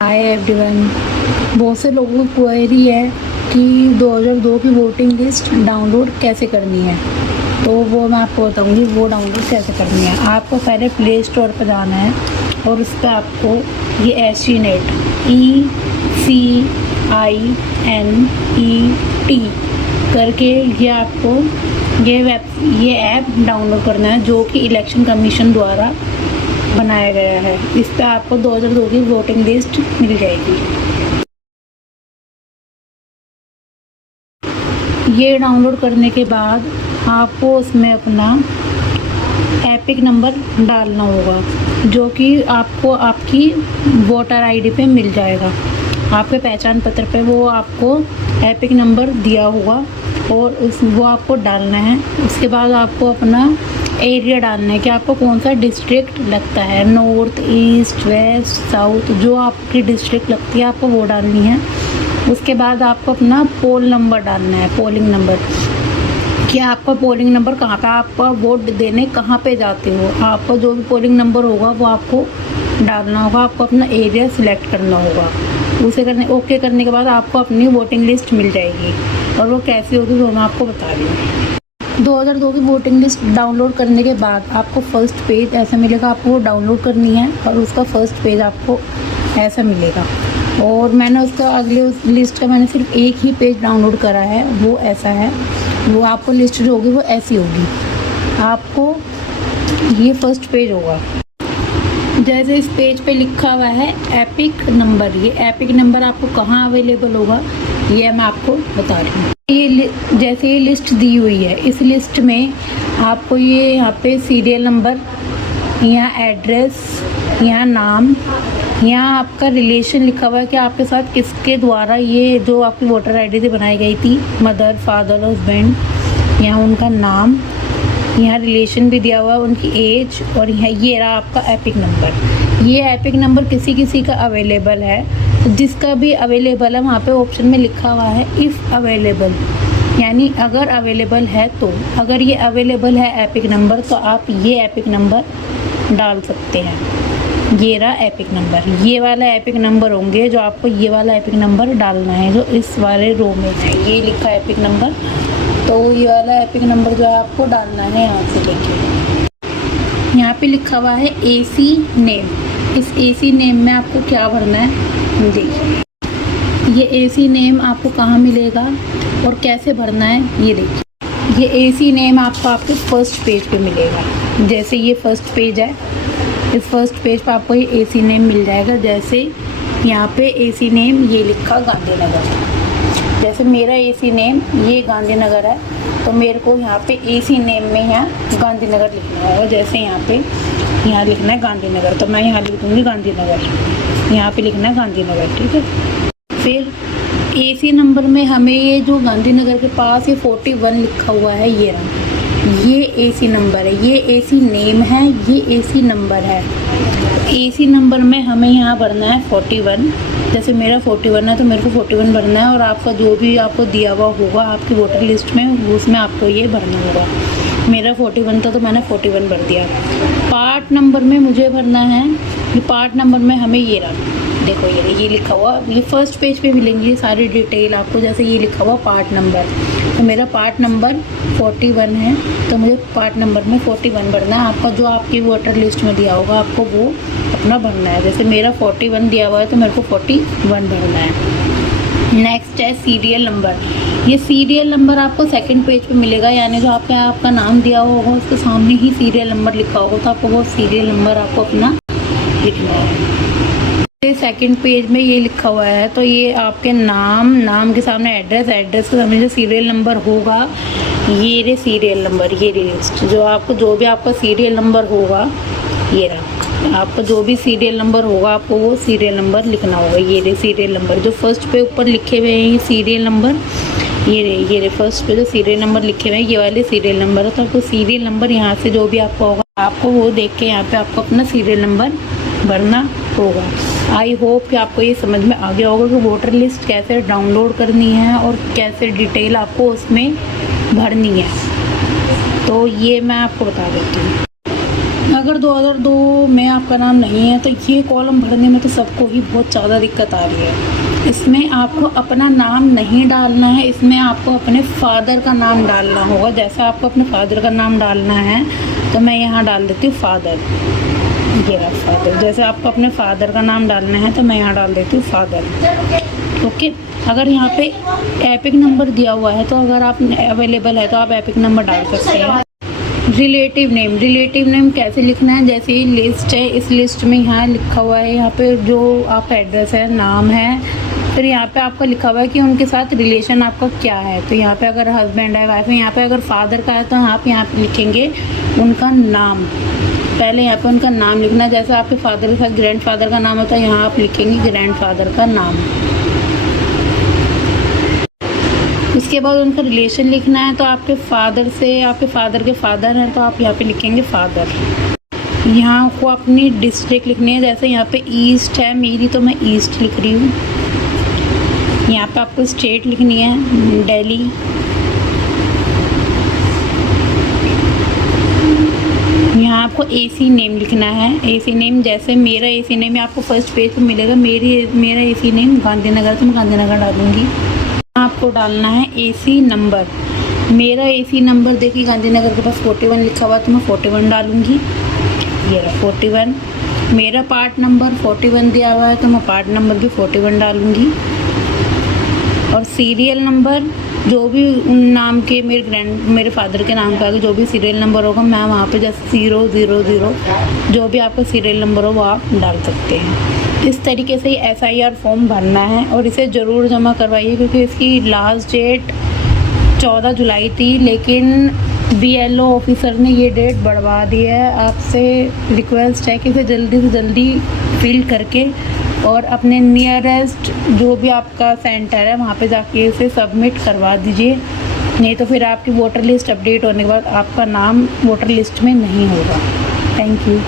Hi everyone. बहुत से लोगों की क्वेरी है कि 2002 की वोटिंग लिस्ट डाउनलोड कैसे करनी है, तो वो मैं आपको बताऊंगी वो डाउनलोड कैसे करनी है। आपको पहले प्ले स्टोर पर जाना है और उस पर आपको ये ECINET ECINET करके ये ऐप डाउनलोड करना है, जो कि इलेक्शन कमीशन द्वारा बनाया गया है। इस पर आपको 2002 की वोटिंग लिस्ट मिल जाएगी। ये डाउनलोड करने के बाद आपको उसमें अपना एपिक नंबर डालना होगा, जो कि आपको आपकी वोटर आईडी पे मिल जाएगा। आपके पहचान पत्र पे वो आपको एपिक नंबर दिया होगा और वो आपको डालना है। उसके बाद आपको अपना एरिया डालना है कि आपको कौन सा डिस्ट्रिक्ट लगता है, नॉर्थ, ईस्ट, वेस्ट, साउथ, जो आपकी डिस्ट्रिक्ट लगती है आपको वो डालनी है। उसके बाद आपको अपना पोल नंबर डालना है, पोलिंग नंबर, कि आपका पोलिंग नंबर कहाँ पे, आपका वोट देने कहाँ पे जाते हो। आपका जो भी पोलिंग नंबर होगा वो आपको डालना होगा। आपको अपना एरिया सिलेक्ट करना होगा। ओके करने के बाद आपको अपनी वोटिंग लिस्ट मिल जाएगी। और वो कैसी होगी वो मैं आपको बता रही हूँ। 2002 की वोटिंग लिस्ट डाउनलोड करने के बाद आपको फर्स्ट पेज ऐसा मिलेगा। आपको वो डाउनलोड करनी है और उसका फर्स्ट पेज आपको ऐसा मिलेगा। और मैंने उसका अगले उस लिस्ट का मैंने सिर्फ एक ही पेज डाउनलोड करा है, वो ऐसा है। वो आपको लिस्ट जो होगी वो ऐसी होगी। आपको ये फर्स्ट पेज होगा। जैसे इस पेज पे लिखा हुआ है एपिक नंबर, ये एपिक नंबर आपको कहाँ अवेलेबल होगा ये मैं आपको बता रही हूँ। जैसे ये लिस्ट दी हुई है, इस लिस्ट में आपको ये यहाँ पे सीरियल नंबर, यहाँ एड्रेस, यहाँ नाम, यहाँ आपका रिलेशन लिखा हुआ है कि आपके साथ किसके द्वारा ये जो आपकी वोटर आईडी से बनाई गई थी, मदर, फादर, हस्बैंड, यहाँ उनका नाम, यहाँ रिलेशन भी दिया हुआ है, उनकी एज, और यहाँ ये रहा आपका एपिक नंबर। ये एपिक नंबर किसी किसी का अवेलेबल है, तो जिसका भी अवेलेबल है वहाँ पे ऑप्शन में लिखा हुआ है इफ़ अवेलेबल, यानी अगर अवेलेबल है तो। अगर ये अवेलेबल है एपिक नंबर तो आप ये एपिक नंबर डाल सकते हैं। ये रहा एपिक नंबर, ये वाला एपिक नंबर होंगे जो आपको ये वाला एपिक नंबर डालना है, जो इस वाले रो में है। ये लिखा है एपिक नंबर, तो ये वाला एपिक नंबर जो है आपको डालना है यहाँ से लेके। यहाँ पे लिखा हुआ है AC नेम। इस AC नेम में आपको क्या भरना है देखिए। ये AC नेम आपको कहाँ मिलेगा और कैसे भरना है ये देखिए। ये AC नेम आपको आपके फर्स्ट पेज पे मिलेगा। जैसे ये फर्स्ट पेज है, इस फर्स्ट पेज पर आपको ये AC नेम मिल जाएगा। जैसे यहाँ पे AC नेम ये लिखा गांधीनगर, जैसे मेरा AC नेम ये गांधीनगर है, तो मेरे को यहाँ पे AC नेम में यहाँ गांधीनगर लिखना होगा। जैसे यहाँ लिखना है गांधीनगर, तो मैं यहाँ लिख दूँगी गांधीनगर, यहाँ पे लिखना है गांधीनगर, ठीक है। फिर AC नंबर में हमें ये जो गांधीनगर के पास ये 41 लिखा हुआ है, ये AC नंबर है, ये AC नेम है, ये AC नंबर है। AC नंबर में हमें यहाँ भरना है 41। जैसे मेरा 41 है तो मेरे को 41 भरना है, और आपका जो भी आपको दिया हुआ होगा आपकी वोटर लिस्ट में उसमें आपको ये भरना होगा। मेरा 41 था तो मैंने 41 भर दिया। पार्ट नंबर में मुझे भरना है, ये पार्ट नंबर में हमें ये रहा, देखो ये लिखा हुआ, ये फर्स्ट पेज पे मिलेंगी सारी डिटेल आपको। जैसे ये लिखा हुआ पार्ट नंबर, तो मेरा पार्ट नंबर 41 है, तो मुझे पार्ट नंबर में 41 भरना है। आपका जो आपकी वोटर लिस्ट में दिया होगा आपको वो अपना भरना है। जैसे मेरा 41 दिया हुआ है तो मेरे को 41 भरना है। नेक्स्ट है सीरियल नंबर। ये सीरियल नंबर आपको सेकंड पेज पे मिलेगा, यानी जो आपका नाम दिया होगा उसके सामने ही सीरियल नंबर लिखा होगा, तो आपको वो सीरियल नंबर आपको अपना लिखना है। सेकंड पेज में ये लिखा हुआ है, तो ये आपके नाम के सामने एड्रेस के सामने जो सीरियल नंबर होगा, ये रे सीरियल नंबर, ये लिस्ट जो भी आपका सीरियल नंबर होगा, ये रहा आपका जो भी सीरियल नंबर होगा आपको वो सीरियल नंबर लिखना होगा। ये रे सीरियल नंबर जो फर्स्ट पे ऊपर लिखे हुए हैं, ये सीरियल नंबर, ये रे फर्स्ट पे जो सीरियल नंबर लिखे हुए हैं ये वाले सीरियल नंबर है। तो आपको सीरियल नंबर यहाँ से जो भी आपका होगा आपको वो देख के यहाँ पे आपको अपना सीरियल नंबर भरना होगा। आई होप कि आपको ये समझ में आ गया होगा कि वोटर लिस्ट कैसे डाउनलोड करनी है और कैसे डिटेल आपको उसमें भरनी है। तो ये मैं आपको बता देती हूँ। अगर 2002 में आपका नाम नहीं है तो ये कॉलम भरने में तो सबको ही बहुत ज़्यादा दिक्कत आ रही है। इसमें आपको अपना नाम नहीं डालना है, इसमें आपको अपने फादर का नाम डालना होगा। जैसे आपको अपने फादर का नाम डालना है तो मैं यहाँ डाल देती हूँ फादर, ये रहा फादर। जैसे आपको अपने फादर का नाम डालना है तो मैं यहाँ डाल देती हूँ फादर। ओके, अगर यहाँ पे एपिक नंबर दिया हुआ है तो अगर आप अवेलेबल है तो आप एपिक नंबर डाल सकते हैं। रिलेटिव नेम कैसे लिखना है, जैसे ये लिस्ट है, इस लिस्ट में यहाँ लिखा हुआ है, यहाँ पे जो आप एड्रेस है, नाम है, फिर यहाँ पे आपका लिखा हुआ है कि उनके साथ रिलेशन आपका क्या है। तो यहाँ पे अगर हस्बैंड है, वाइफ है, यहाँ पे अगर फादर का है तो आप यहाँ पे लिखेंगे उनका नाम। पहले यहाँ पे उनका नाम लिखना, जैसे आपके फादर के साथ ग्रैंड फादर का नाम होता है, यहाँ आप लिखेंगे ग्रैंड फादर का नाम। उसके बाद उनका रिलेशन लिखना है, तो आपके फादर से, आपके फादर के फादर हैं तो आप यहाँ पे लिखेंगे फादर। यहाँ को अपनी डिस्ट्रिक्ट लिखनी है, जैसे यहाँ पे ईस्ट है मेरी तो मैं ईस्ट लिख रही हूँ। यहाँ पे आपको स्टेट लिखनी है, दिल्ली। यहाँ आपको एसी नेम लिखना है, एसी नेम जैसे मेरा एसी नेम आपको फर्स्ट पेज पे मिलेगा, मेरा एसी नेम गांधीनगर, तो मैं गांधीनगर डालूंगी। आपको डालना है एसी नंबर, मेरा एसी नंबर देखिए गांधीनगर के पास 41 लिखा हुआ तो मैं 41 डालूंगी, ये रहा 41। मेरा पार्ट नंबर 41 दिया हुआ है तो मैं पार्ट नंबर भी 41 डालूंगी। और सीरियल नंबर जो भी उन नाम के मेरे फादर के नाम का आगे जो भी सीरियल नंबर होगा मैं वहाँ पे जैसे 000 जो भी आपका सीरियल नंबर हो वो आप डाल सकते हैं। इस तरीके से SIR फॉर्म भरना है और इसे ज़रूर जमा करवाइए, क्योंकि इसकी लास्ट डेट 14 जुलाई थी, लेकिन BLO ऑफिसर ने ये डेट बढ़वा दी है। आपसे रिक्वेस्ट है कि इसे जल्दी से जल्दी फिल करके और अपने नियरेस्ट जो भी आपका सेंटर है वहाँ पे जाके इसे सबमिट करवा दीजिए, नहीं तो फिर आपकी वोटर लिस्ट अपडेट होने के बाद आपका नाम वोटर लिस्ट में नहीं होगा। Thank you.